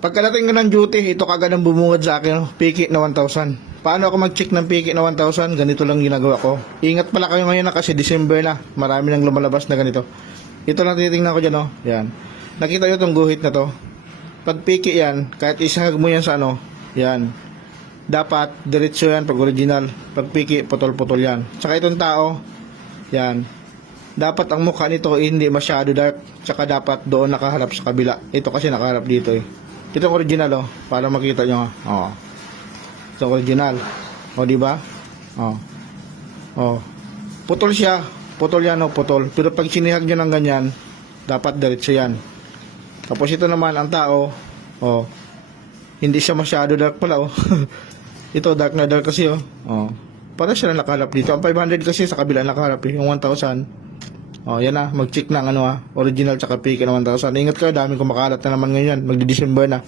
Pagkadating ko ng duty, ito kagad ang bumungad sa akin, piki na 1,000. Paano ako mag-check ng piki na 1,000? Ganito lang ginagawa ko. Ingat pala kayo ngayon na kasi December na. Marami nang lumalabas na ganito. Ito lang titingnan ko dyan, oh. Yan. Nakita nyo itong guhit na to? Pag piki yan, kahit isahag mo yan sa ano, yan. Dapat, diretso yan pag original. Pag piki, putol-putol yan. Tsaka itong tao, yan. Dapat ang mukha nito hindi masyado dark. Tsaka dapat doon nakaharap sa kabila. Ito kasi nakaharap dito eh. Itong original, oh, para makita nyo, oh. Itong original. O, di ba? Oh. Oh. Putol siya. Putol yan, oh, putol. Pero pag sinihag nyo ng ganyan, dapat diretso yan. Tapos ito naman, ang tao, oh, hindi siya masyado dark pala, oh. Ito, dark na dark kasi, oh. Oh. Para siya na nakaharap dito. Ang 500 kasi sa kabila nakaharap, eh. Yung 1,000. Oh, yan na, mag-check ng ano, original tsaka fake na 1,000. Ingat kayo, daming kumakalat na naman ngayon. Magdi-December na.